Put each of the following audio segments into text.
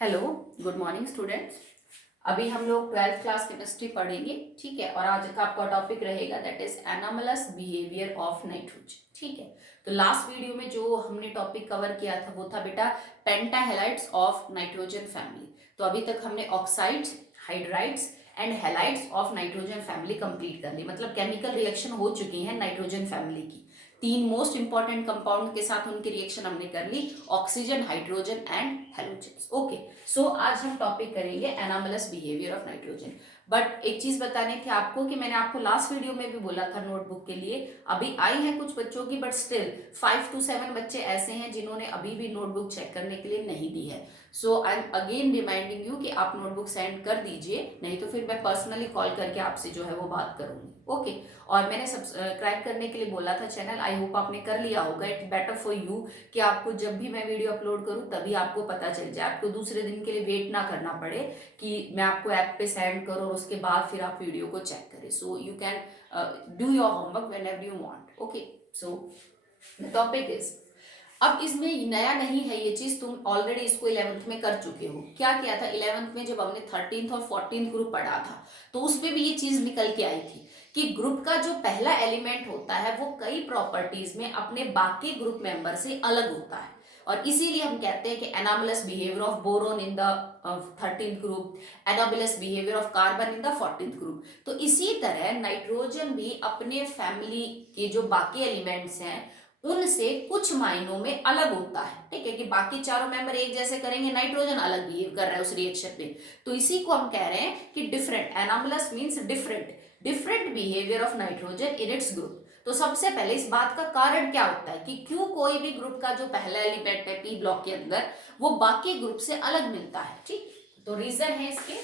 Hello, good morning students. अभी हम लोग 12th क्लास केमिस्ट्री पढ़ेंगे, ठीक है। और आज का आपका टॉपिक रहेगा that is anomalous behaviour of nitrogen, ठीक है। तो लास्ट वीडियो में जो हमने टॉपिक कवर किया था वो था बेटा पेंटाहेलाइड्स ऑफ नाइट्रोजन फैमिली। तो अभी तक हमने oxides, hydrides and halides of nitrogen family complete कर ली, मतलब केमिकल रिएक्शन हो चुकी है नाइट्रोजन फैमिली की। तीन मोस्ट इंपॉर्टेंट कंपाउंड के साथ उनकी रिएक्शन हमने कर ली, oxygen, hydrogen and halogen. Okay, so आज हम टॉपिक करेंगे anomalous behaviour of nitrogen. But एक चीज बताने थे आपको कि मैंने आपको लास्ट वीडियो में भी बोला था नोटबुक के लिए अभी आई है कुछ बच्चों की, बट स्टिल 5 to 7 बच्चे ऐसे हैं जिन्होंने अभी भी नोटबुक चेक करने के लिए नहीं दी है। So I am again reminding you कि आप नोटबुक सेंड कर दीजिए, नहीं तो फिर मैं पर्सनली कॉल करके आपसे जो है वो बात करूंगी। ओके, और मैंने सब्सक्राइब करने के लिए बोला था चैनल, आई होप आपने कर लिया होगा। इट्स बेटर फॉर यू कि आपको जब भी मैं वीडियो अपलोड करूं तभी आपको पता चल जाए, आपको दूसरे दिन के लिए वेट ना करना पड़े कि मैं आपको ऐप पे सेंड करूं और उसके बाद फिर आप वीडियो को चेक करें। So you can do your homework whenever you want. Okay, so the topic is, अब इसमें नया नहीं है ये चीज, तुम ऑलरेडी इसको 11th में कर चुके हो। क्या किया था 11th में जब हमने 13th और 14th ग्रुप पढ़ा था तो उसमें भी ये चीज निकल के आई थी कि ग्रुप का जो पहला एलिमेंट होता है वो कई प्रॉपर्टीज में अपने बाकी ग्रुप मेंबर से अलग होता है, और इसीलिए हम कहते हैं कि anomalous behaviour of boron in the 13th group, anomalous behaviour of carbon in the 14th group. तो इसी तरह नाइट्रोजन भी अपने फैमिली के जो बाकी एलिमेंट्स हैं उनसे कुछ मायनों में अलग होता है, ठीक है। कि बाकी चारों मेंबर एक जैसे करेंगे, नाइट्रोजन अलग बिहेव कर रहा है उस रिएक्शन में, तो इसी को हम कह रहे हैं कि different, anomalous means different behaviour of nitrogen in its group. तो सबसे पहले इस बात का कारण क्या होता है कि क्यों कोई भी ग्रुप का जो पहला एलिमेंट है पी ब्लॉक के अंदर वो बाकी ग्रुप से अलग मिलता है, ठीक। तो रीजन है इसके,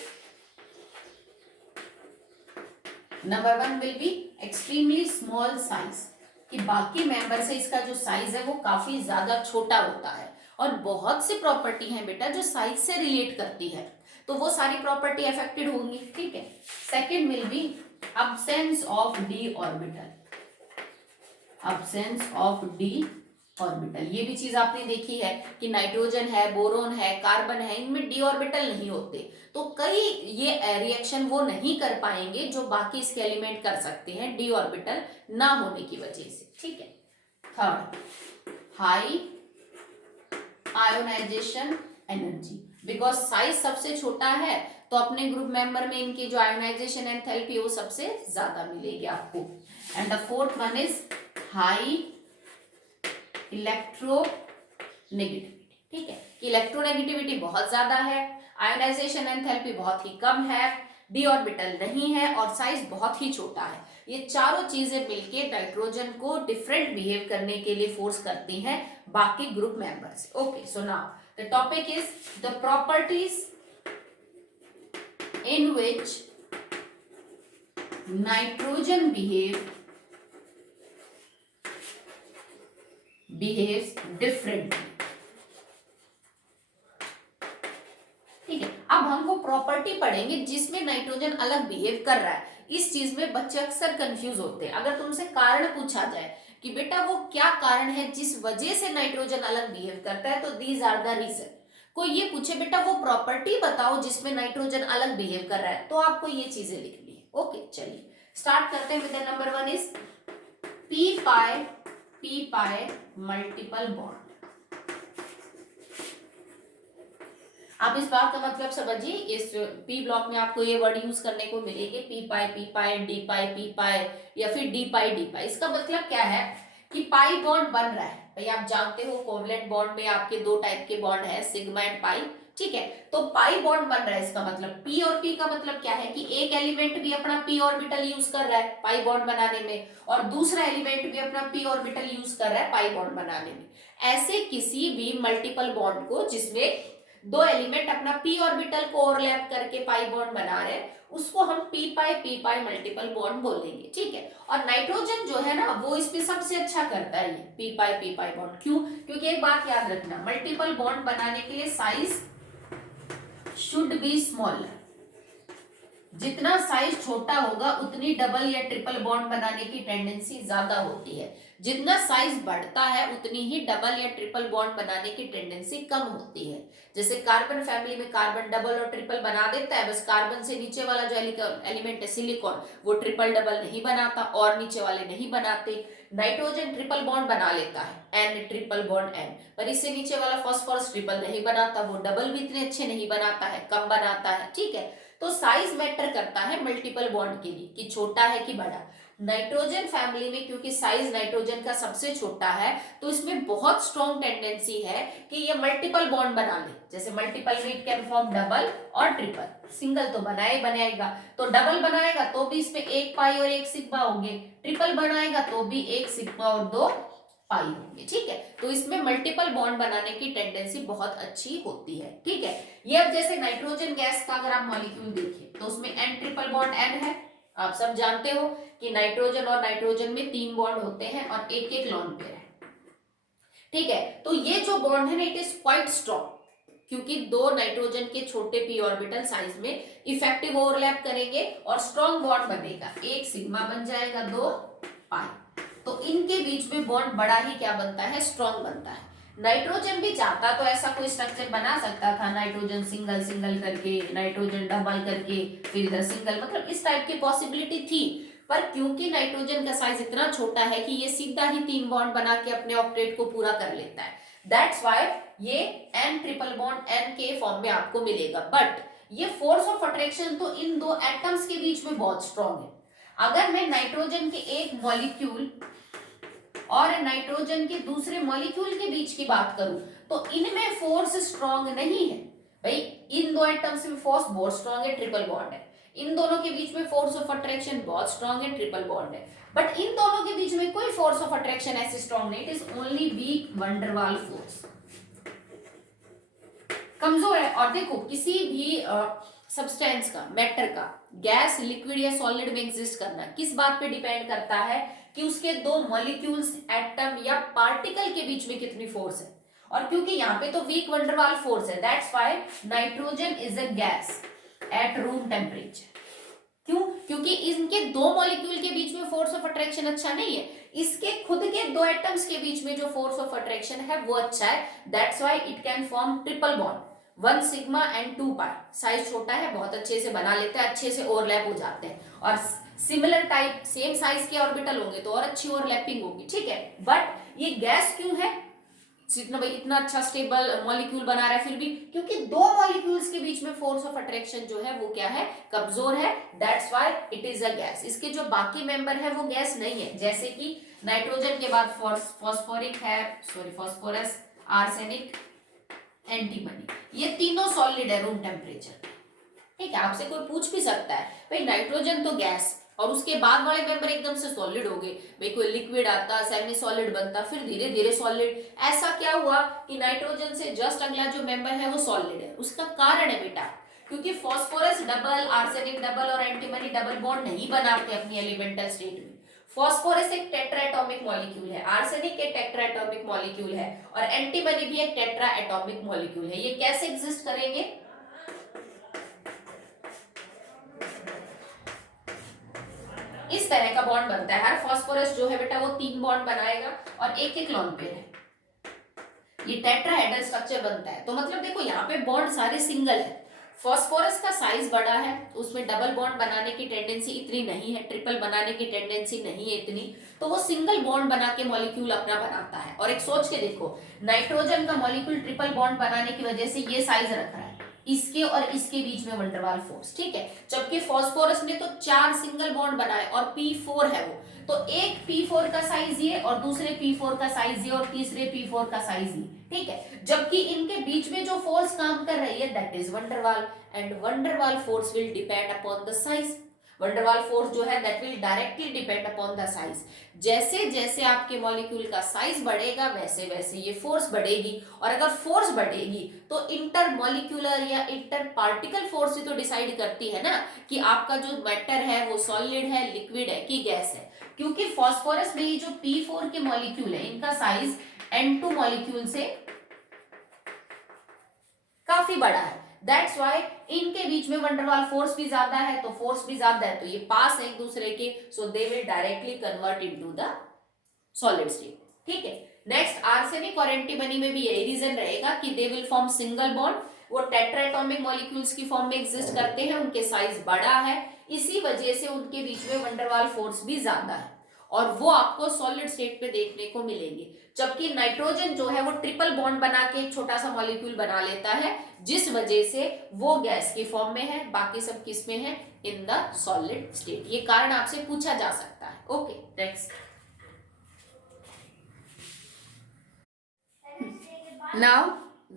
number 1 will be extremely small size, कि बाकी मेंबर से इसका जो साइज है वो काफी ज्यादा छोटा होता है। और बहुत सी प्रॉपर्टी है बेटा जो साइज से रिलेट करती है, तो वो सारी प्रॉपर्टी अफेक्टेड होंगी, ठीक है। Second will be absence of d orbital, absence of d orbital. ये भी चीज आपने देखी है कि नाइट्रोजन है, बोरोन है, कार्बन है, इनमें डी ऑर्बिटल नहीं होते, तो कई ये रिएक्शन वो नहीं कर पाएंगे जो बाकी इसके एलिमेंट कर सकते हैं डी ऑर्बिटल ना होने की वजह से, ठीक है। Third, high ionisation energy, because size सबसे छोटा है तो अपने ग्रुप मेंबर में इनकी जो आयोनाइजेशन एंथैल्पी वो सबसे ज्यादा मिलेगी आपको। And the fourth one is high electronegativity, ठीक है। कि इलेक्ट्रोनेगेटिविटी बहुत ज्यादा है, आयोनाइजेशन एंथैल्पी बहुत ही कम है, डी ऑर्बिटल नहीं है और साइज बहुत ही छोटा है। ये चारों चीजें मिलके नाइट्रोजन को डिफरेंट बिहेव करने के लिए फोर्स करती हैं बाकी group members. Okay, so now the topic is the properties in which nitrogen behaves differently, ठीक है। अब हम वो प्रॉपर्टी पढ़ेंगे जिसमें नाइट्रोजन अलग बिहेव कर रहा है। इस चीज में बच्चे अक्सर कंफ्यूज होते हैं। अगर तुमसे कारण पूछा जाए कि बेटा वो क्या कारण है जिस वजह से नाइट्रोजन अलग बिहेव करता है, तो दीज आर द रीजन। कोई ये पूछे बेटा वो प्रॉपर्टी बताओ जिसमें नाइट्रोजन अलग बिहेव कर रहा है, तो आपको ये चीजें लिखनी है। ओके, चलिए स्टार्ट करते हैं with the number 1 is p pi multiple bond. आप इस बात का मतलब समझिए, इस पी ब्लॉक में आपको ये वर्ड यूज करने को मिलेंगे पी पाई, डी पाई या फिर डी पाई। इसका मतलब क्या है कि पाई बॉन्ड बन रहा है। भाई आप जानते हो कोवलेंट बॉन्ड में आपके दो टाइप के बॉन्ड है, सिग्मा एंड पाई, ठीक है। तो पाई बॉन्ड बन रहा है, इसका मतलब पी, और पी का मतलब क्या है कि एक एलिमेंट भी अपना पी ऑर्बिटल यूज कर रहा है पाई बॉन्ड बनाने में, और दूसरा एलिमेंट भी अपना पी ऑर्बिटल यूज कर रहा है पाई बॉन्ड बनाने में। ऐसे किसी भी मल्टीपल बॉन्ड को जिसमें दो एलिमेंट अपना पी ऑर्बिटल को ओवरलैप करके पाई बॉन्ड बना रहे हैं, उसको हम पी पाई मल्टीपल बॉन्ड बोलेंगे, ठीक है। और नाइट्रोजन जो है ना वो इसमें सबसे अच्छा करता है ये पी पाई बॉन्ड। क्यों? क्योंकि एक बात याद रखना, मल्टीपल बॉन्ड बनाने के लिए साइज शुड बी स्मॉलर। जितना साइज छोटा होगा उतनी डबल या ट्रिपल बॉन्ड बनाने की टेंडेंसी ज्यादा होती है। जितना साइज बढ़ता है उतनी ही डबल या ट्रिपल बॉन्ड बनाने की टेंडेंसी कम होती है। जैसे कार्बन फैमिली में कार्बन डबल और ट्रिपल बना देता है, बस कार्बन से नीचे वाला जो एलिमेंट है सिलिकॉन वो ट्रिपल डबल नहीं बनाता और नीचे वाले नहीं बनाते। नाइट्रोजन ट्रिपल बॉन्ड बना लेता है एन ट्रिपल बॉन्ड एन, पर इससे नीचे वाला फास्फोरस ट्रिपल नहीं बनाता, वो डबल भी इतने अच्छे नहीं बनाता है, कम बनाता है। ठीक है, तो साइज मैटर करता है मल्टीपल बॉन्ड के लिए कि छोटा है कि बड़ा। नाइट्रोजन फैमिली में क्योंकि साइज नाइट्रोजन का सबसे छोटा है तो इसमें बहुत स्ट्रॉन्ग टेंडेंसी है कि ये मल्टीपल बॉन्ड बना ले। जैसे मल्टीपल में इट कैन फॉर्म डबल और ट्रिपल, सिंगल तो बनाएगा, तो डबल बनाएगा तो भी इसमें एक पाई और एक सिग्मा होंगे, ट्रिपल बनाएगा तो भी एक सिग्मा और दो पाई होंगे। ठीक है, तो इसमें मल्टीपल बॉन्ड बनाने की टेंडेंसी बहुत अच्छी होती है। ठीक है, ये अब जैसे नाइट्रोजन गैस का अगर आप मॉलिक्यूल देखें तो उसमें एन ट्रिपल बॉन्ड एन है। आप सब जानते हो कि नाइट्रोजन और नाइट्रोजन में 3 बॉन्ड होते हैं और एक एक लोन पेयर है। ठीक है, तो ये जो बॉन्ड है ना इट इज क्वाइट स्ट्रॉन्ग, क्योंकि दो नाइट्रोजन के छोटे पी ऑर्बिटल साइज में इफेक्टिव ओवरलैप करेंगे और स्ट्रॉन्ग बॉन्ड बनेगा, एक सिग्मा बन जाएगा, दो पाई। तो इनके बीच में बॉन्ड बड़ा ही क्या बनता है, स्ट्रॉन्ग बनता है। नाइट्रोजन भी चाहता तो ऐसा कोई स्ट्रक्चर बना सकता था, नाइट्रोजन सिंगल सिंगल करके, नाइट्रोजन डबल करके, फिर इधर सिंगल, मतलब इस टाइप की पॉसिबिलिटी थी। पर क्योंकि नाइट्रोजन का साइज इतना छोटा है कि ये सीधा ही 3 बॉन्ड बना के अपने ऑक्टेट को पूरा कर लेता है, दैट्स व्हाई ये एन ट्रिपल बॉन्ड एन के फॉर्म में आपको मिलेगा। बट ये फोर्स ऑफ अट्रैक्शन तो इन दो एटम्स के बीच में बहुत स्ट्रॉन्ग है। अगर मैं नाइट्रोजन के एक मॉलिक्यूल और नाइट्रोजन के दूसरे मॉलिक्यूल के बीच की बात करूं तो इनमें फोर्स स्ट्रॉन्ग नहीं है। भाई इन दो एटम्स में फोर्स बहुत स्ट्रॉन्ग है, ट्रिपल बॉन्ड है, इन दोनों के बीच में फोर्स ऑफ अट्रैक्शन बहुत स्ट्रॉन्ग है, ट्रिपल बॉन्ड है, बट इन दोनों के बीच में कोई फोर्स ऑफ अट्रैक्शन ऐसे स्ट्रॉन्ग नहीं, it is only weak van der Waals force, कमजोर है। और देखो किसी भी सब्सटेंस का, मैटर का, गैस लिक्विड या सॉलिड में एग्जिस्ट करना किस बात पे डिपेंड करता है कि उसके दो मॉलिक्यूल्स, एटम या पार्टिकल के बीच में कितनी फोर्स है। और क्योंकि यहाँ पे तो वीक वंडरवाल फोर्स है, that's why nitrogen is a gas at room temperature. क्यों? क्योंकि इनके दो मॉलिक्यूल के बीच में फोर्स ऑफ अट्रैक्शन अच्छा नहीं है, इसके खुद के दो एटम्स के बीच में जो फोर्स ऑफ अट्रैक्शन है वो अच्छा है, that's why it can form triple bond, 1 sigma and 2 pi. Size छोटा है, बहुत अच्छे से बना लेते हैं, अच्छे से ओवरलैप हो जाते हैं, और सिमिलर टाइप सेम साइज के ऑर्बिटल होंगे तो और अच्छी ओवरलैपिंग होगी। ठीक है, बट ये गैस क्यों है, जितना भाई इतना अच्छा स्टेबल मॉलिक्यूल बना रहा है, फिर भी क्योंकि दो मॉलिक्यूल्स के बीच में फोर्स ऑफ अट्रैक्शन जो है वो क्या है, कमजोर है, that's why it is a gas. इसके जो बाकी मेंबर है वो गैस नहीं है, जैसे कि नाइट्रोजन के बाद फॉस्फोरिक है, सॉरी फॉस्फोरस, आर्सेनिक, एंटीमनी, ये तीनों सॉलिड है रूम टेम्परेचर। ठीक है, आपसे कोई पूछ भी सकता है भाई नाइट्रोजन तो गैस और उसके बाद वाले मेंबर एकदम से सॉलिड हो गए, भाई कोई लिक्विड आता, सेमी सॉलिड बनता, फिर धीरे धीरे सॉलिड, ऐसा क्या हुआ कि नाइट्रोजन से जस्ट अगला जो मेंबर है वो सॉलिड है। उसका कारण है बेटा, क्योंकि फॉस्फोरस डबल, आर्सेनिक डबल और एंटीमनी डबल बॉन्ड नहीं बनाते अपनी एलिमेंटल स्टेट में। फॉस्फोरस एक टेट्रा एटॉमिक मॉलिक्यूल है, आर्सेनिक एक टेट्रा एटॉमिक मॉलिक्यूल है, और एंटीमनी भी एक टेट्रा एटॉमिक मॉलिक्यूल है। ये कैसे एग्जिस्ट करेंगे, इस तरह का बॉन्ड बनता है। हर फॉस्फोरस जो है बेटा वो 3 बॉन्ड बनाएगा और एक एक लोन पेयर है, ये टेट्राहेड्रल स्ट्रक्चर बनता है। तो मतलब देखो यहाँ पे बॉन्ड सारे सिंगल है, फॉस्फोरस का साइज बड़ा है, उसमें डबल बॉन्ड बनाने की टेंडेंसी इतनी नहीं है, ट्रिपल बनाने की टेंडेंसी नहीं है इतनी, तो वो सिंगल बॉन्ड बना के मॉलिक्यूल अपना बनाता है। और एक सोच के देखो, नाइट्रोजन का मॉलिक्यूल ट्रिपल बॉन्ड बनाने की वजह से ये साइज रख रहा है, इसके और इसके बीच में वंडरवाल फोर्स। ठीक है, जबकि फॉस्फोरस ने तो 4 सिंगल बॉन्ड बनाए और P4 है वो, तो एक P4 का साइज ये और दूसरे P4 का साइज ये और तीसरे P4 का साइज ये। ठीक है, जबकि इनके बीच में जो फोर्स काम कर रही है that is van der Waals, and van der Waals force will depend upon the size. Van der Waals force जो है that will directly depend upon the size. जैसे जैसे आपके मॉलिक्यूल का साइज बढ़ेगा वैसे वैसे ये फोर्स बढ़ेगी, और अगर फोर्स बढ़ेगी तो इंटर मॉलिक्यूलर या इंटर पार्टिकल फोर्स ही तो डिसाइड करती है ना कि आपका जो मैटर है वो सॉलिड है, लिक्विड है कि गैस है। क्योंकि फॉस्फोरस में ये जो P4 के मॉलिक्यूल है इनका साइज N2 मॉलिक्यूल से काफी बड़ा है, दैट्स व्हाई इनके बीच में वंडरवाल फोर्स भी ज्यादा है, तो फोर्स भी ज्यादा है तो ये पास है एक दूसरे के, so they will directly convert into the solid state, ठीक है। नेक्स्ट आर्सेनिक और एंटीमनी में भी यही रीजन रहेगा कि they will form single bond, वो टेट्राएटॉमिक मॉलिक्यूल्स की फॉर्म में एग्जिस्ट करते हैं, उनके साइज बड़ा है, इसी वजह से उनके बीच में वंडरवाल फोर्स भी ज्यादा है और वो आपको सॉलिड स्टेट पे देखने को मिलेंगे। जबकि नाइट्रोजन जो है वो ट्रिपल बॉन्ड बना के एक छोटा सा मॉलिक्यूल बना लेता है, जिस वजह से वो गैस की फॉर्म में है, बाकी सब किस में है, इन द सॉलिड स्टेट। ये कारण आपसे पूछा जा सकता है। Okay next, now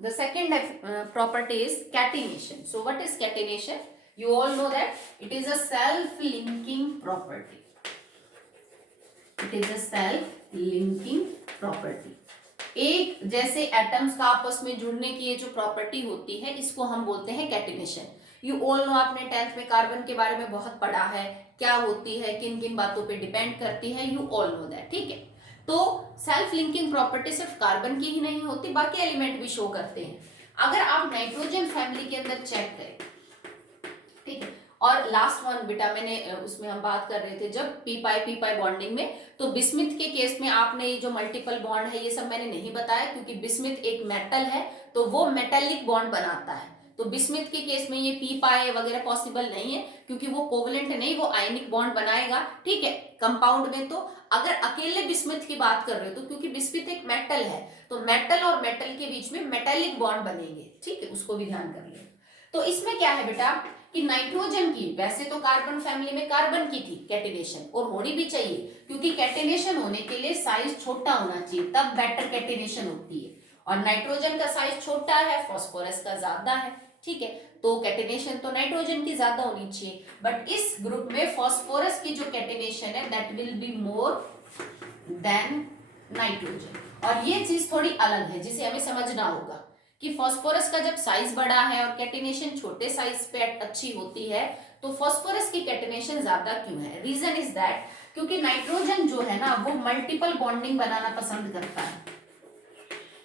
the second property is catenation. So what is catenation? You all know that it is a self-linking property. It is a self-linking property. एक जैसे एटम्स का आपस में जुड़ने की ये जो प्रॉपर्टी होती है इसको हम बोलते हैं कैटिनेशन। यू ऑल नो, आपने 10th में कार्बन के बारे में बहुत पढ़ा है, क्या होती है, किन किन बातों पे डिपेंड करती है, यू ऑल नो दैट, ठीक है। तो सेल्फ लिंकिंग प्रॉपर्टी सिर्फ कार्बन की ही नहीं होती, बाकी एलिमेंट भी शो करते हैं। अगर आप नाइट्रोजन फैमिली के अंदर चेक करें, ठीक है, और लास्ट वन बेटा मैंने उसमें हम बात कर रहे थे जब पी पाई बॉन्डिंग में, तो बिस्मिथ के केस में आपने जो मल्टीपल बॉन्ड है ये सब मैंने नहीं बताया, क्योंकि बिस्मिथ एक मेटल है तो वो मेटेलिक बॉन्ड बनाता है। तो बिस्मिथ के केस में ये पी पाई वगैरह पॉसिबल नहीं है, क्योंकि वो कोवलेंट नहीं, वो आयनिक बॉन्ड बनाएगा, ठीक है, कंपाउंड में। तो अगर अकेले बिस्मिथ की बात कर रहे हो तो क्योंकि बिस्मिथ एक मेटल है तो मेटल और मेटल के बीच में मेटेलिक बॉन्ड बनेंगे, ठीक है, उसको भी ध्यान कर लियो। तो इसमें क्या है बेटा कि नाइट्रोजन की, वैसे तो कार्बन फैमिली में कार्बन की थी कैटिनेशन, और होनी भी चाहिए, क्योंकि कैटिनेशन होने के लिए साइज छोटा होना चाहिए, तब बेटर कैटिनेशन होती है। और नाइट्रोजन का साइज छोटा है, फास्फोरस का ज्यादा है, ठीक है, तो कैटिनेशन तो नाइट्रोजन की ज्यादा होनी चाहिए। बट इस ग्रुप में फास्फोरस की जो कैटिनेशन है that will be more than nitrogen. और ये चीज थोड़ी अलग है जिसे हमें समझना होगा कि फास्फोरस का जब साइज बड़ा है और कैटिनेशन छोटे साइज पे अच्छी होती है, तो फास्फोरस की कैटिनेशन ज्यादा क्यों है? रीजन इज दैट क्योंकि नाइट्रोजन जो है ना वो मल्टीपल बॉन्डिंग बनाना पसंद करता है।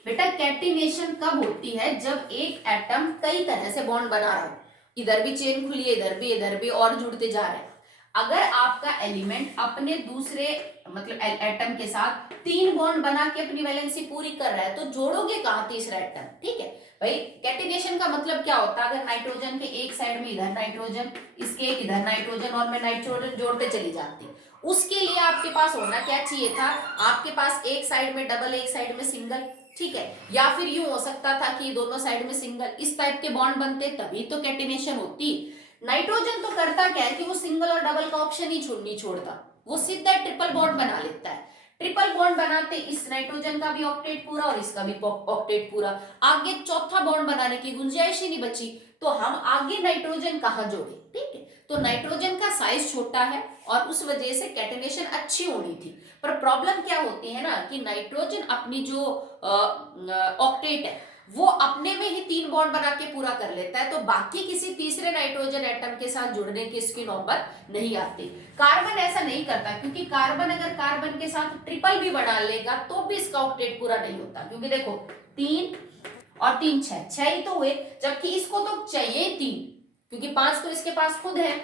बेटा कैटिनेशन कब होती है? जब एक एटम कई तरह से बॉन्ड बना रहा हो, इधर भी चेन खुली है, इधर भी और जुड़ते जा रहे हैं। अगर आपका एलिमेंट अपने दूसरे मतलब एटम के साथ 3 बॉन्ड बना के अपनी वैलेंसी पूरी कर रहा है, तो जोड़ोगे कहां तीसरा एटम? ठीक है भाई, कैटिनेशन का मतलब क्या होता है? अगर नाइट्रोजन के एक साइड में इधर नाइट्रोजन, इसके एक इधर नाइट्रोजन, और मैं नाइट्रोजन जोड़ते चली जाती, उसके लिए आपके पास होना क्या चाहिए था? आपके पास एक साइड में डबल, एक साइड में सिंगल, ठीक है, या फिर यूं हो सकता था कि दोनों साइड में सिंगल, इस टाइप के बॉन्ड बनते, तभी तो कैटिनेशन होती। नाइट्रोजन तो करता क्या है कि वो सिंगल और डबल का ऑप्शन ही नहीं छोड़ता, वो सीधा ट्रिपल बॉन्ड बना लेता है। ट्रिपल बॉन्ड बनाते इस नाइट्रोजन का भी ऑक्टेट पूरा और इसका भी ऑक्टेट पूरा, आगे चौथा बॉन्ड बनाने की गुंजाइश ही नहीं बची, तो हम आगे नाइट्रोजन कहां जोड़े? ठीक है, तो नाइट्रोजन का साइज छोटा है और उस वजह से कैटिनेशन अच्छी होनी थी। पर प्रॉब्लम क्या होती है ना कि नाइट्रोजन अपनी जो ऑक्टेट है वो अपने में ही 3 बॉन्ड बना के पूरा कर लेता है, तो बाकी किसी तीसरे नाइट्रोजन एटम के साथ जुड़ने की इसकी नौबत नहीं आती। कार्बन ऐसा नहीं करता, क्योंकि कार्बन अगर कार्बन के साथ ट्रिपल भी बना लेगा तो भी इसका ऑक्टेट पूरा नहीं होता, क्योंकि देखो 3 और 3 6 ही तो हुए, जबकि इसको तो चाहिए 3, क्योंकि 5 तो इसके पास खुद है,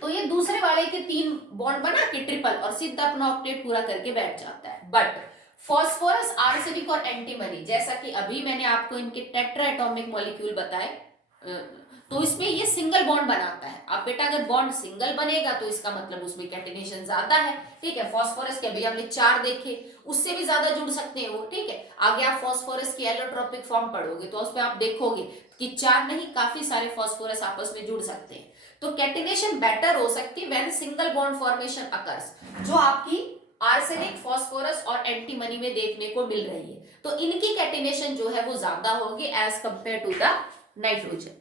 तो ये दूसरे वाले के 3 बॉन्ड बना के ट्रिपल और सीधा अपना ऑक्टेट पूरा करके बैठ जाता है। बट फास्फोरस, आर्सेनिक और एंटीमनी, जैसा कि अभी मैंने आपको इनके टेट्रा एटॉमिक मॉलिक्यूल बताए, तो इसमें ये सिंगल बॉन्ड बनाता है। अब बेटा अगर बॉन्ड सिंगल बनेगा तो इसका मतलब उसमें कैटिनेशन ज्यादा है, ठीक है। फास्फोरस के अभी हमने 4 देखे, उससे भी ज्यादा जुड़ सकते हैं वो, ठीक है। आगे आप फास्फोरस की एलोट्रोपिक फॉर्म पढ़ोगे तो उसमें आप देखोगे कि 4 नहीं, काफी सारे फास्फोरस आपस में जुड़ सकते हैं, तो कैटिनेशन बेटर हो सकती है when single bond formation occurs, जो आपकी आर्सेनिक, फास्फोरस और एंटीमनी में देखने को मिल रही है। तो इनकी कैटिनेशन जो है वो ज्यादा होगी as compared to the nitrogen.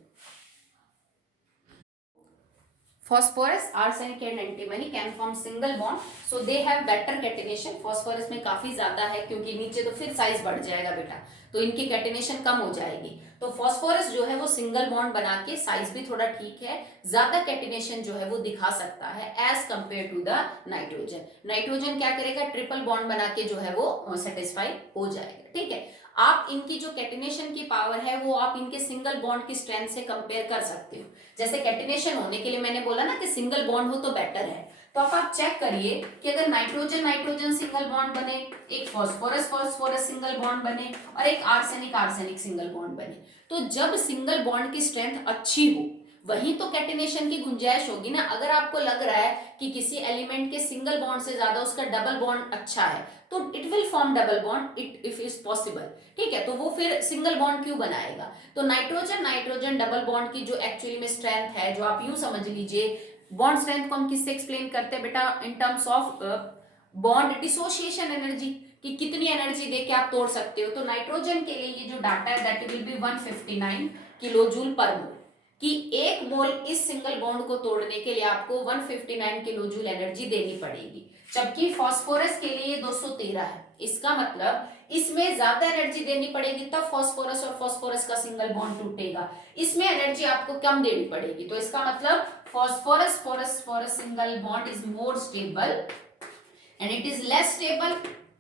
Phosphorus, arsenic and antimony can form single bond, so they have better catenation. Phosphorus में काफी ज्यादा है क्योंकि नीचे तो फिर साइज बढ़ जाएगा बेटा, तो इनकी कैटिनेशन कम हो जाएगी। तो फॉस्फोरस जो है वो सिंगल बॉन्ड बना के साइज भी थोड़ा ठीक है, ज्यादा कैटिनेशन जो है वो दिखा सकता है as compared to the nitrogen. Nitrogen क्या करेगा? ट्रिपल बॉन्ड बना के जो है वो सेटिस्फाई हो जाएगा, ठीक है। आप इनकी जो कैटिनेशन की पावर है वो आप इनके सिंगल बॉन्ड की स्ट्रेंथ से कंपेयर कर सकते हो। जैसे कैटिनेशन होने के लिए मैंने बोला ना कि सिंगल बॉन्ड हो तो बेटर है, तो आप चेक करिए कि अगर नाइट्रोजन नाइट्रोजन सिंगल बॉन्ड बने, एक फॉस्फोरस फॉस्फोरस सिंगल बॉन्ड बने और एक आर्सेनिक आर्सेनिक सिंगल बॉन्ड बने, तो जब सिंगल बॉन्ड की स्ट्रेंथ अच्छी हो वहीं तो कैटिनेशन की गुंजाइश होगी ना। अगर आपको लग रहा है कि किसी एलिमेंट के सिंगल बॉन्ड से ज्यादा उसका डबल बॉन्ड अच्छा है तो it will form double bond it if is possible, ठीक है, तो वो फिर सिंगल बॉन्ड क्यों बनाएगा। तो नाइट्रोजन नाइट्रोजन डबल बॉन्ड की जो एक्चुअली में स्ट्रेंथ है, जो आप यूं समझ लीजिए, बॉन्ड स्ट्रेंथ को हम किससे एक्सप्लेन करते हैं बेटा, in terms of bond dissociation energy, कि कितनी एनर्जी देके आप तोड़ सकते हो। तो नाइट्रोजन के लिए ये जो डाटा है that will be 159 kilo joule per mole, कि एक मोल इस सिंगल बॉन्ड को तोड़ने के लिए आपको 159 किलो जूल एनर्जी देनी पड़ेगी, जबकि फास्फोरस के लिए 213 है। इसका मतलब इसमें ज्यादा एनर्जी देनी पड़ेगी तब फास्फोरस और फास्फोरस का सिंगल बॉन्ड टूटेगा, इसमें एनर्जी आपको कम देनी पड़ेगी। तो इसका मतलब phosphorus phosphorus single bond is more stable and it is less stable,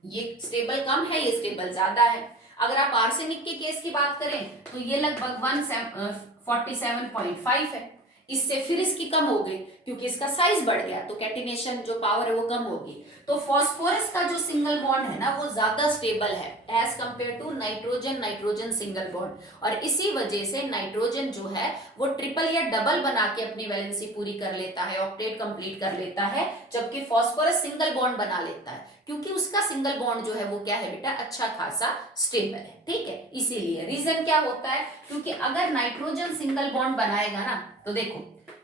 ये स्टेबल कम है, ये स्टेबल ज्यादा है। अगर आप आर्सेनिक के केस की बात करें तो ये लगभग 147.5 है, इससे फिर इसकी कम हो गई क्योंकि इसका साइज बढ़ गया, तो कैटिनेशन जो पावर है वो कम होगी। तो फास्फोरस का जो सिंगल बॉन्ड है ना वो ज्यादा स्टेबल है as compared to nitrogen nitrogen single bond, और इसी वजह से नाइट्रोजन जो है वो ट्रिपल या डबल बना के अपनी वैलेंसी पूरी कर लेता है, ऑक्टेट कंप्लीट कर लेता है, जबकि फास्फोरस सिंगल बॉन्ड बना लेता है क्योंकि उसका सिंगल बॉन्ड जो है वो क्या है बेटा, अच्छा खासा स्टेबल है, ठीक है। इसीलिए रीजन क्या होता है, क्योंकि अगर नाइट्रोजन सिंगल बॉन्ड बनाएगा ना तो देखो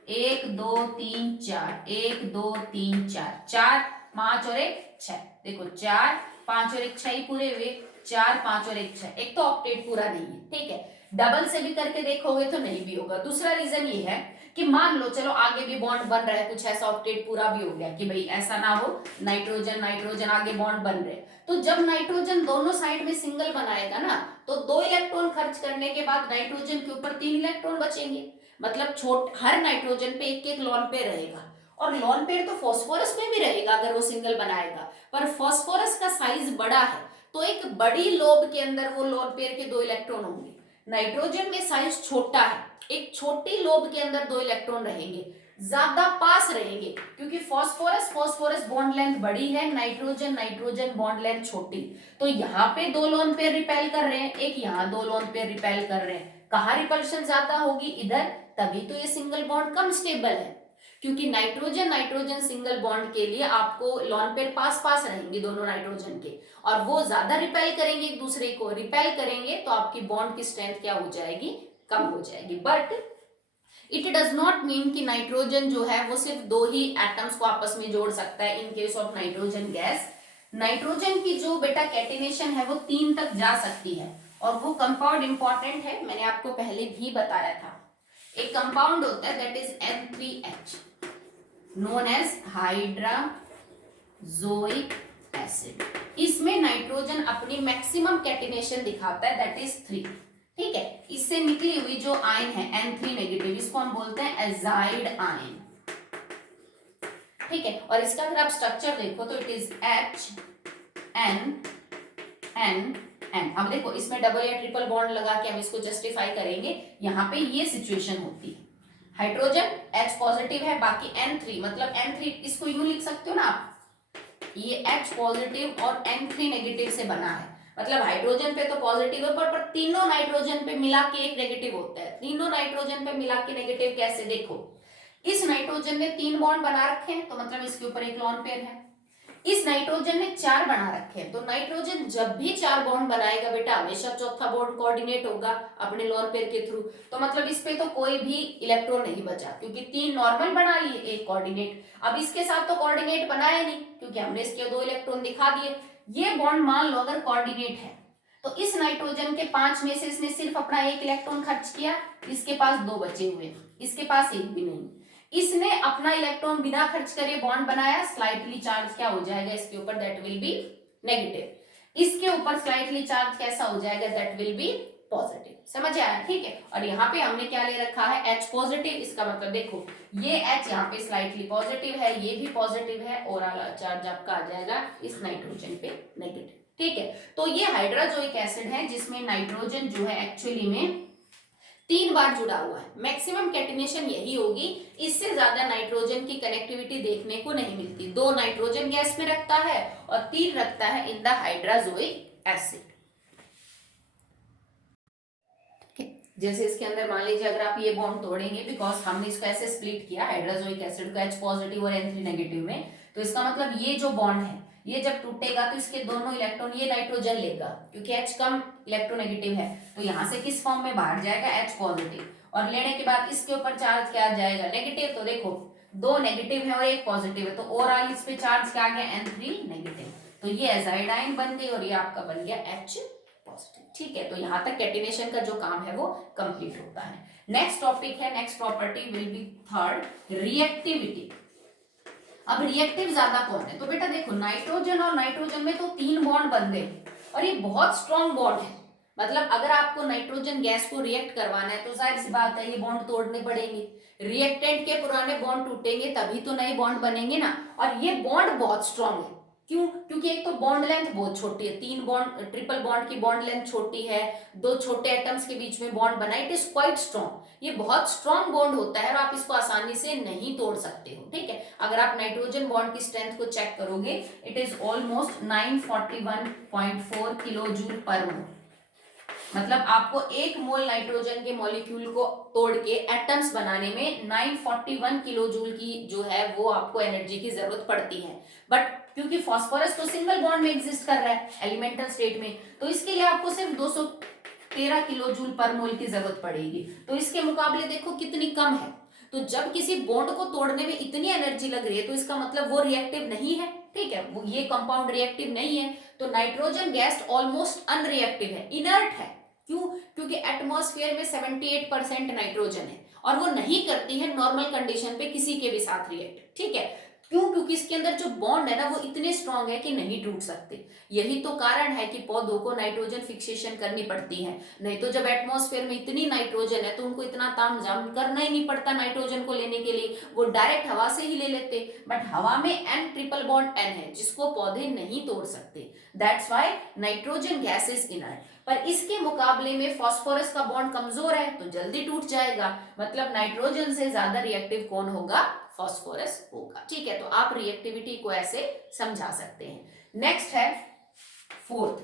1 2 3 4 1 2 3 4 4 5 और 1 6, देखो 4 5 और 1 6 ही पूरे हुए, 4 5 और 1 6, एक तो ऑक्टेट पूरा नहीं है, ठीक है। डबल से भी करके देखोगे तो नहीं भी होगा। दूसरा रीजन ये है कि मान लो चलो आगे भी बॉन्ड बन रहा है, कुछ ऐसा ऑक्टेट पूरा भी हो गया कि भाई ऐसा ना हो नाइट्रोजन नाइट्रोजन आगे बॉन्ड बन रहे, तो जब नाइट्रोजन दोनों साइड में सिंगल बनाएगा ना तो 2 इलेक्ट्रॉन खर्च करने के बाद नाइट्रोजन के ऊपर 3 इलेक्ट्रॉन बचेंगे, मतलब हर नाइट्रोजन पे एक लोन पेयर रहेगा, और लोन पेयर तो फास्फोरस में भी रहेगा अगर वो सिंगल बनाएगा, पर फास्फोरस का साइज बड़ा है तो एक बड़ी लोब के अंदर वो लोन पेयर के 2 इलेक्ट्रॉन होंगे। नाइट्रोजन में साइज छोटा है, एक छोटी लोब के अंदर 2 इलेक्ट्रॉन रहेंगे, ज्यादा पास रहेंगे क्योंकि फास्फोरस बॉन्ड लेंथ बड़ी है, नाइट्रोजन नाइट्रोजन बॉन्ड लेंथ छोटी, तो यहाँ पे 2 लोन पेयर रिपेल कर रहे हैं, एक यहाँ 2 लोन पेयर रिपेल कर रहे हैं, कहाँ रिपल्शन ज्यादा होगी, इधर, तभी तो ये सिंगल बॉन्ड कम स्टेबल है, क्योंकि नाइट्रोजन नाइट्रोजन सिंगल बॉन्ड के लिए आपको लोन पेयर पास पास रहेंगे दोनों नाइट्रोजन के, और वो ज्यादा रिपेल करेंगे एक दूसरे को, रिपेल करेंगे तो आपकी बॉन्ड की स्ट्रेंथ क्या हो जाएगी, कम हो जाएगी। But it does not mean कि नाइट्रोजन जो है वो सिर्फ 2 ही एटम्स को आपस में जोड़ सकता है in case of nitrogen gas. Nitrogen की जो बेटा कैटिनेशन है वो 3 तक जा सकती है, और वो कंपाउंड इंपॉर्टेंट है, मैंने आपको पहले भी बताया था। एक कंपाउंड होता है that is N3H known as hydrazoic acid, इसमें नाइट्रोजन अपनी मैक्सिमम कैटिनेशन दिखाता है दैट इज 3, ठीक है। इससे निकली हुई जो आयन है N3 नेगेटिव, इसको हम बोलते हैं एजाइड आयन, ठीक है। और इसका अगर आप स्ट्रक्चर देखो तो इट इज HNN। अब देखो इसमें डबल या ट्रिपल बॉन्ड लगा के हम इसको जस्टिफाई करेंगे, यहाँ पे ये सिचुएशन होती है, हाइड्रोजन H पॉजिटिव है, बाकी N3, मतलब N3 इसको यूं लिख सकते हो ना आप, ये H पॉजिटिव और N3 नेगेटिव से बना है, मतलब हाइड्रोजन पे तो पॉजिटिव है पर तीनों नाइट्रोजन पे मिला के एक नेगेटिव होता है, तीनों नाइट्रोजन पे मिला के नेगेटिव कैसे, देखो इस नाइट्रोजन ने 3 बॉन्ड बना रखे हैं तो मतलब इसके ऊपर एक लोन पेयर है, इस नाइट्रोजन ने 4 बना रखे हैं, तो नाइट्रोजन जब भी 4 बॉन्ड बनाएगा बेटा हमेशा चौथा बॉन्ड कोऑर्डिनेट होगा अपने लोन पेयर के थ्रू, तो मतलब इस पे तो कोई भी इलेक्ट्रॉन नहीं बचा क्योंकि 3 नॉर्मल बना लिए, एक कोऑर्डिनेट। अब इसके साथ तो कोऑर्डिनेट बनाया नहीं क्योंकि हमने इसके 2 इलेक्ट्रॉन दिखा दिए। ये बॉन्ड मान लो अगर कोऑर्डिनेट है तो इस नाइट्रोजन के 5 में से इसने सिर्फ अपना 1 इलेक्ट्रॉन खर्च किया, इसके पास 2 बचे हुए, इसके पास एक भी नहीं, इसने अपना इलेक्ट्रॉन बिना खर्च करे बॉन्ड बनाया, स्लाइटली चार्ज क्या हो जाएगा इसके ऊपर, दैट विल बी नेगेटिव, इसके ऊपर स्लाइटली चार्ज कैसा हो जाएगा, दैट विल बी पॉजिटिव, समझ आया, ठीक है। और यहाँ पे हमने क्या ले रखा है H पॉजिटिव, इसका मतलब देखो ये H यहाँ पे स्लाइटली पॉजिटिव है, ये भी पॉजिटिव है, ओवरऑल चार्ज आपका आ जाएगा इस नाइट्रोजन पे नेगेटिव, ठीक है। तो ये हाइड्राजोइक एसिड है जिसमें नाइट्रोजन जो है एक्चुअली में 3 बार जुड़ा हुआ है, मैक्सिमम कैटिनेशन यही होगी। इससे ज्यादा नाइट्रोजन की कनेक्टिविटी देखने को नहीं मिलती। 2 नाइट्रोजन गैस में रखता है और 3 रखता है इन द हाइड्रोजोइक एसिड। जैसे इसके अंदर मान लीजिए अगर आप ये बॉन्ड तोड़ेंगे, बिकॉज हमने इसको ऐसे स्प्लिट किया हाइड्रोजोइक एसिड को H पॉजिटिव और N3 नेगेटिव में, तो इसका मतलब ये जो बॉन्ड है ये जब टूटेगा तो इसके दोनों इलेक्ट्रॉन ये नाइट्रोजन लेगा, क्योंकि H कम इलेक्ट्रोनेगेटिव है, तो यहाँ से किस फॉर्म में बाहर जाएगा, H पॉजिटिव, और लेने के बाद इसके ऊपर चार्ज क्या जाएगा, नेगेटिव। तो देखो 2 नेगेटिव है और 1 पॉजिटिव है, तो ओवरऑल इस पे चार्ज क्या आ गया, N3 नेगेटिव, तो ये एजाइडाइन बन गई और ये आपका बन गया H पॉजिटिव। ठीक है, तो यहां तक कैटिनेशन का जो काम है वो कंप्लीट होता है। नेक्स्ट टॉपिक है, next property will be third, reactivity. अब रिएक्टिव ज्यादा कौन है, तो बेटा देखो नाइट्रोजन और नाइट्रोजन में तो 3 बॉन्ड बन गए और ये बहुत स्ट्रॉन्ग बॉन्ड है। मतलब अगर आपको नाइट्रोजन गैस को रिएक्ट करवाना है तो जाहिर सी बात है ये बॉन्ड तोड़ने पड़ेंगे, रिएक्टेंट के पुराने बॉन्ड टूटेंगे तभी तो नए बॉन्ड बनेंगे ना, और ये बॉन्ड बहुत स्ट्रॉन्ग है। क्यों, क्योंकि एक तो बॉन्ड लेंथ बहुत छोटी है, 3 बॉन्ड, ट्रिपल बॉन्ड की बॉन्ड लेंथ छोटी है, 2 छोटे एटम्स के बीच में बॉन्ड बना, इट इज क्वाइट स्ट्रॉन्ग, ये बहुत स्ट्रॉन्ग बॉन्ड होता है और आप इसको आसानी से नहीं तोड़ सकते हो। ठीक है, अगर आप नाइट्रोजन बॉन्ड की स्ट्रेंथ को चेक करोगे, it is almost 941.4 kilo joule per mole. मतलब आपको 1 मोल नाइट्रोजन के मॉलिक्यूल को तोड़ के एटम्स बनाने में 941 किलो जूल की जो है वो आपको एनर्जी की जरूरत पड़ती है। बट क्योंकि फास्फोरस तो सिंगल बॉन्ड में एग्जिस्ट कर रहा है एलिमेंटल स्टेट में, तो इसके लिए आपको सिर्फ 213 किलो जूल पर मोल की जरूरत पड़ेगी, तो इसके मुकाबले देखो कितनी कम है। तो जब किसी बॉन्ड को तोड़ने में इतनी एनर्जी लग रही है तो इसका मतलब वो रिएक्टिव नहीं है। ठीक है, वो ये कंपाउंड रिएक्टिव नहीं है, तो नाइट्रोजन गैस ऑलमोस्ट अनरिएक्टिव है, इनर्ट है। क्यों, क्योंकि एटमॉस्फेयर में 78% नाइट्रोजन है और वो नहीं करती है नॉर्मल कंडीशन पे किसी के भी साथ रिएक्ट। ठीक है, क्यों, क्योंकि इसके अंदर जो बॉन्ड है ना वो इतने स्ट्रांग है कि नहीं टूट सकते। यही तो कारण है कि पौधों को नाइट्रोजन फिक्सेशन करनी पड़ती है, नहीं तो जब एटमॉस्फेयर में इतनी नाइट्रोजन है तो उनको इतना तामझाम करना ही नहीं पड़ता नाइट्रोजन को लेने के लिए, वो डायरेक्ट हवा से ही ले लेते। बट हवा में N ट्रिपल बॉन्ड N है जिसको पौधे नहीं तोड़ सकते, that's why nitrogen gas is inert. पर इसके मुकाबले में फास्फोरस का बॉन्ड कमजोर है तो जल्दी टूट जाएगा, मतलब नाइट्रोजन से ज्यादा रिएक्टिव कौन होगा, फास्फोरस होगा। ठीक है, तो आप रिएक्टिविटी को ऐसे समझा सकते हैं। नेक्स्ट है फोर्थ,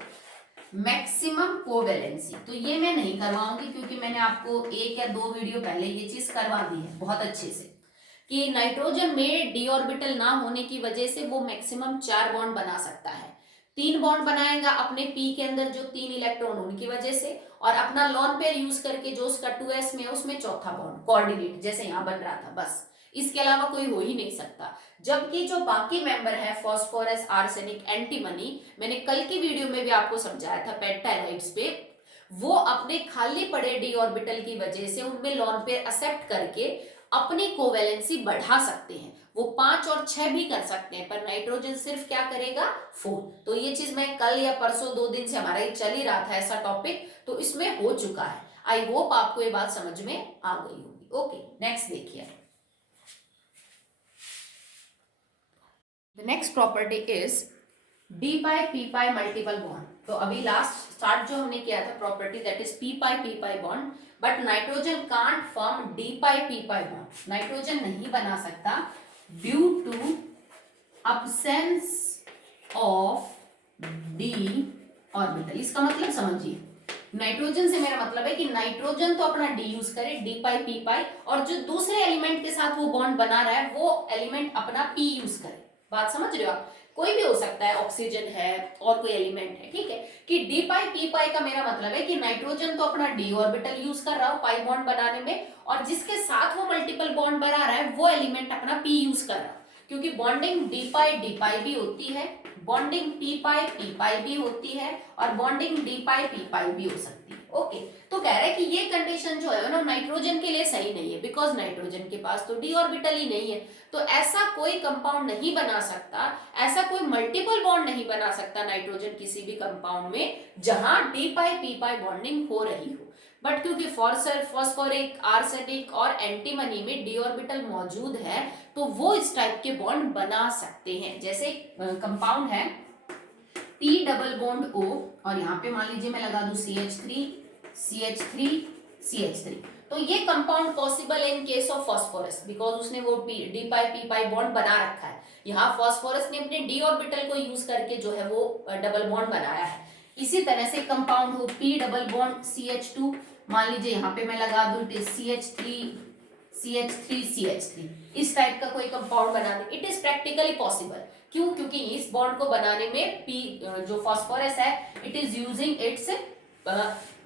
मैक्सिमम कोवेलेंसी। तो ये मैं नहीं करवाऊंगी क्योंकि मैंने आपको 1 या 2 वीडियो पहले ये चीज करवा दी है बहुत अच्छे से, कि नाइट्रोजन में डी ऑर्बिटल ना होने की वजह से वो मैक्सिमम 4 बॉन्ड बना सकता है। 3 बॉन्ड बनाएगा अपने पी के अंदर जो 3 इलेक्ट्रॉन उनकी वजह से, और अपना लॉन पेयर यूज करके जो उसका 2s में उसमें चौथा बॉन्ड कोऑर्डिनेट जैसे यहां बन रहा था, बस इसके अलावा कोई हो ही नहीं सकता। जबकि जो बाकी मेंबर है फास्फोरस, आर्सेनिक, एंटीमनी, मैंने कल की वीडियो में भी आपको समझाया था पेप्टाइड्स पे, वो अपने खाली पड़े डी ऑर्बिटल की वजह से उनमें लॉन पेयर एक्सेप्ट करके अपनी कोवेलेंसी बढ़ा सकते हैं, वो 5 और 6 भी कर सकते हैं, पर नाइट्रोजन सिर्फ क्या करेगा, 4। तो ये चीज मैं कल या परसों 2 दिन से हमारा ये चल ही रहा था ऐसा टॉपिक, तो इसमें हो चुका है। आई होप आपको ये बात समझ में आ गई होगी। ओके, नेक्स्ट देखिए, the next property is d pi p pi multiple bond. तो अभी लास्ट स्टार्ट जो हमने किया था property that is p pi bond, but nitrogen can't form d pi bond, nitrogen नहीं बना सकता due to absence of d orbital. इसका मतलब समझिए, नाइट्रोजन से मेरा मतलब है कि नाइट्रोजन तो अपना डी यूज करे, डी पाई पी पाई, और जो दूसरे एलिमेंट के साथ वो बॉन्ड बना रहा है वो एलिमेंट अपना पी यूज करे। बात समझ रहे हो आप, कोई भी हो सकता है, ऑक्सीजन है और कोई एलिमेंट है। ठीक है, कि डी पाई पी पाई का मेरा मतलब है कि नाइट्रोजन तो अपना डी ऑर्बिटल यूज कर रहा हो पाई बॉन्ड बनाने में, और जिसके साथ वो मल्टीपल बॉन्ड बना रहा है वो एलिमेंट अपना पी यूज कर रहा है, क्योंकि बॉन्डिंग डी पाई भी होती है, बॉन्डिंग पी पाई भी होती है, और बॉन्डिंग डी पाई पी पाई भी हो सकती है। ओके, तो कह रहे हैं कि ये कंडीशन जो है ना नाइट्रोजन के लिए सही नहीं है, बिकॉज नाइट्रोजन के पास तो डी ऑर्बिटल ही नहीं है, तो ऐसा कोई कंपाउंड नहीं बना सकता, ऐसा कोई मल्टीपल बॉन्ड नहीं बना सकता नाइट्रोजन किसी भी कंपाउंड में जहां D pi p pi bonding हो रही हो। बट क्योंकि फॉस्फोरिक, आर्सेनिक और एंटीमनी में डी ऑर्बिटल मौजूद है तो वो इस टाइप के बॉन्ड बना सकते हैं। जैसे कंपाउंड है P डबल बॉन्ड O, और यहाँ पे मान लीजिए मैं लगा दूं CH3, CH3। तो ये कंपाउंड पॉसिबल है in case of phosphorus, because उसने वो D pi p pi bond बना रखा है। यहाँ फास्फोरस ने अपने डी ऑर्बिटल को यूज करके जो है वो डबल बॉन्ड बनाया है। इसी तरह से कंपाउंड हो P डबल बॉन्ड CH2, मान लीजिए यहाँ पे मैं लगा दूं इट इज CH3, इस टाइप का कोई कंपाउंड बना दे, इट इज प्रैक्टिकली पॉसिबल। क्यों? क्योंकि इस बॉन्ड को बनाने में P जो फास्फोरस है it is using its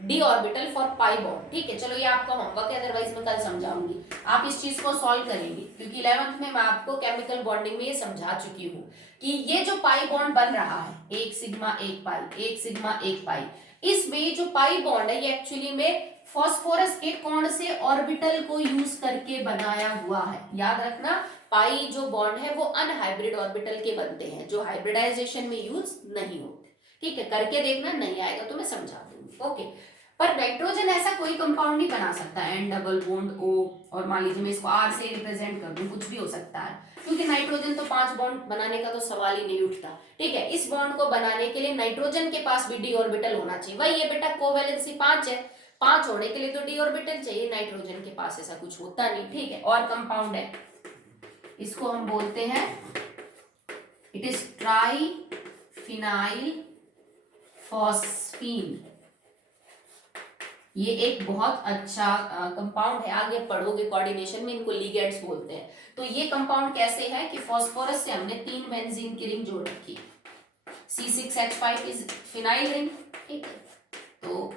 D orbital for pi bond. ठीक है, चलो ये आपका होमवर्क है, अदरवाइज मैं कल समझाऊंगी, आप इस चीज को सॉल्व करेंगे, क्योंकि 11th में मैं आपको केमिकल बॉन्डिंग में ये समझा चुकी हूँ कि ये जो पाई बॉन्ड बन रहा है, एक सिग्मा एक पाई, एक सिग्मा एक पाई, इसमें जो पाई बॉन्ड है ये एक्चुअली में फास्फोरस के कौन से ऑर्बिटल को यूज करके बनाया हुआ है। याद रखना, पाई जो बॉन्ड है वो अनहाइब्रिड ऑर्बिटल के बनते हैं, जो हाइब्रिडाइजेशन में यूज नहीं होते। ठीक है, करके देखना, नहीं आएगा तो मैं समझा दूंगी। ओके, पर नाइट्रोजन ऐसा कोई कंपाउंड नहीं बना सकता N डबल बॉन्ड O, और मान लीजिए मैं इसको R से रिप्रेजेंट कर दूं, कुछ भी हो सकता है, क्योंकि नाइट्रोजन तो 5 बॉन्ड बनाने का तो सवाल ही नहीं उठता। ठीक है, इस बॉन्ड को बनाने के लिए नाइट्रोजन के पास भी डी ऑर्बिटल होना चाहिए। वही ये बेटा कोवैलेंसी 5 है, 5 होने के लिए तो डी ऑर्बिटल चाहिए, नाइट्रोजन के पास ऐसा कुछ होता नहीं। ठीक है, और कंपाउंड है, इसको हम बोलते हैं इट इज ट्राइफिनाइल फॉस्फीन। ये एक बहुत अच्छा कंपाउंड है, आगे पढ़ोगे कोऑर्डिनेशन में, इनको लिगेंड्स बोलते हैं। तो ये कंपाउंड कैसे है कि फास्फोरस से हमने 3 बेंजीन की रिंग जोड़ रखी, C6H5 इज फिनाइल रिंग। ठीक है, तो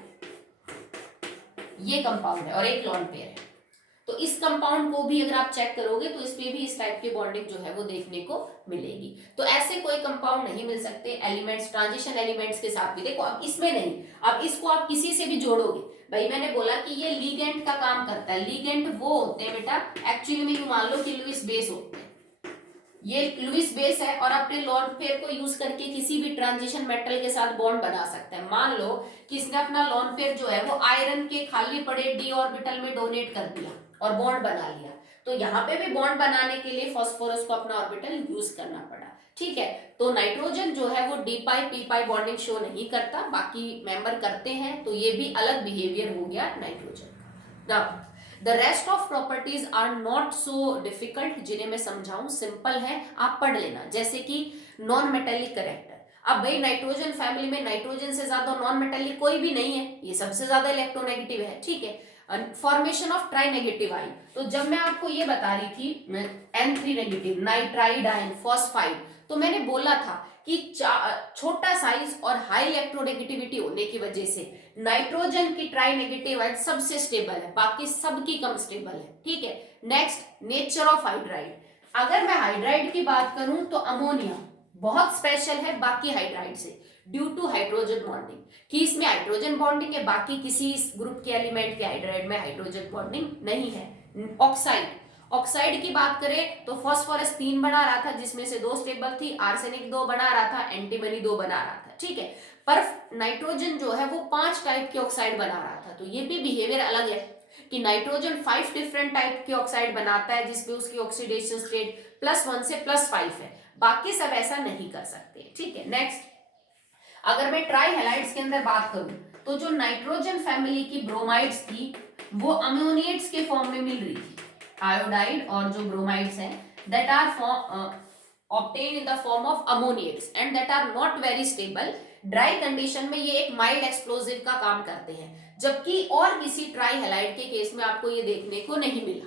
ये कंपाउंड है और एक लॉन पेयर है। तो इस कंपाउंड को भी अगर आप चेक करोगे तो इस पे भी इस टाइप की बॉन्डिंग जो है वो देखने को मिलेगी। तो ऐसे कोई कंपाउंड नहीं मिल सकते एलिमेंट्स, ट्रांजिशन एलिमेंट्स के साथ भी। देखो अब इसमें नहीं, अब इसको आप किसी से भी जोड़ोगे, भाई मैंने बोला कि ये लीगेंड का काम करता है। लीगेंड वो होते हैं बेटा, एक्चुअली में मान लो कि लुईस बेस होते हैं, ये लुईस बेस है और अपने लॉन पेयर को यूज करके किसी भी ट्रांजिशन मेटल के साथ बॉन्ड बना सकते हैं। मान लो कि इसने अपना लॉन पेयर जो है वो आयरन के खाली पड़े डी ऑर्बिटल में डोनेट कर दिया और बॉन्ड बना लिया, तो यहाँ पे भी बॉन्ड बनाने के लिए फास्फोरस को अपना ऑर्बिटल यूज करना पड़ा। ठीक है, तो नाइट्रोजन जो है वो D pi p pi bonding show नहीं करता, बाकी मेंबर करते हैं, तो ये भी अलग बिहेवियर हो गया नाइट्रोजन का। Now the rest of properties are not so difficult, जिन्हें मैं समझाऊं सिंपल है, आप पढ़ लेना। जैसे कि नॉन मेटेलिक कैरेक्टर, अब भाई नाइट्रोजन फैमिली में नाइट्रोजन से ज्यादा नॉन मेटेलिक कोई भी नहीं है, ये सबसे ज्यादा इलेक्ट्रोनेगेटिव है। ठीक है, formation of try negative ion, तो जब मैं आपको ये बता रही थी N3 नेगेटिव नाइट्राइडाइन फॉस्फाइड, तो मैंने बोला था कि छोटा साइज और हाई इलेक्ट्रोनेगेटिविटी होने की वजह से नाइट्रोजन की ट्राई नेगेटिव आयन सबसे स्टेबल है, बाकी सबकी कम स्टेबल है। ठीक है, नेक्स्ट नेचर ऑफ हाइड्राइड, अगर मैं हाइड्राइड की बात करूं तो अमोनिया बहुत स्पेशल है बाकी हाइड्राइड से, ड्यू टू हाइड्रोजन बॉन्डिंग, कि इसमें हाइड्रोजन बॉन्डिंग है, बाकी किसी ग्रुप के एलिमेंट के हाइड्राइड में हाइड्रोजन बॉन्डिंग नहीं है। ऑक्साइड, ऑक्साइड की बात करें तो फास्फोरस 3 बना रहा था, जिसमें से 2 स्टेबल थी, आर्सेनिक 2 बना रहा था, एंटीमनी 2 बना रहा था। ठीक है, पर नाइट्रोजन जो है वो 5 टाइप के ऑक्साइड बना रहा था, तो ये भी बिहेवियर अलग है कि नाइट्रोजन 5 डिफरेंट टाइप के ऑक्साइड बनाता है, जिसपे उसकी ऑक्सीडेशन स्टेट +1 से +5 है, बाकी सब ऐसा नहीं कर सकते। ठीक है, नेक्स्ट अगर मैं ट्राई हैलाइड्स के अंदर बात करूं तो जो नाइट्रोजन फैमिली की ब्रोमाइड्स थी वो अमोनिएट्स के फॉर्म में मिल रही थी, आयोडाइड और जो ब्रोमाइड्स हैं that are obtained in the form of ammoniates and that are not very stable, dry condition में ये एक माइल्ड एक्सप्लोजिव का काम करते हैं, जबकि और किसी ट्राई हैलाइड के केस में आपको ये देखने को नहीं मिला।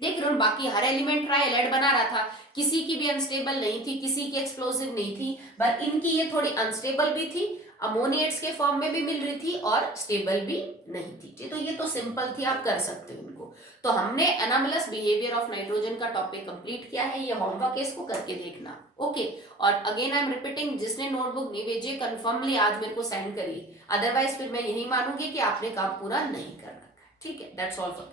देख रहे हो, बाकी हर एलिमेंट ट्राई हैलाइड बना रहा था, किसी की भी अनस्टेबल नहीं थी, किसी की एक्सप्लोसिव नहीं थी, पर इनकी ये थोड़ी अनस्टेबल भी थी, अमोनिएट्स के फॉर्म में भी मिल रही थी और स्टेबल भी नहीं थी। तो ये तो सिंपल थी, आप कर सकते हो इनको। तो हमने एनामलस बिहेवियर ऑफ नाइट्रोजन का टॉपिक कंप्लीट किया है, ये होमवर्क है, इसको करके देखना। ओके, और अगेन आई एम रिपीटिंग, जिसने नोटबुक नहीं भेजी कंफर्मली आज मेरे को सेंड करिए, अदरवाइज फिर मैं यही मानूंगी कि आपने काम पूरा नहीं कर रखा। ठीक है, दैट्स ऑल फॉर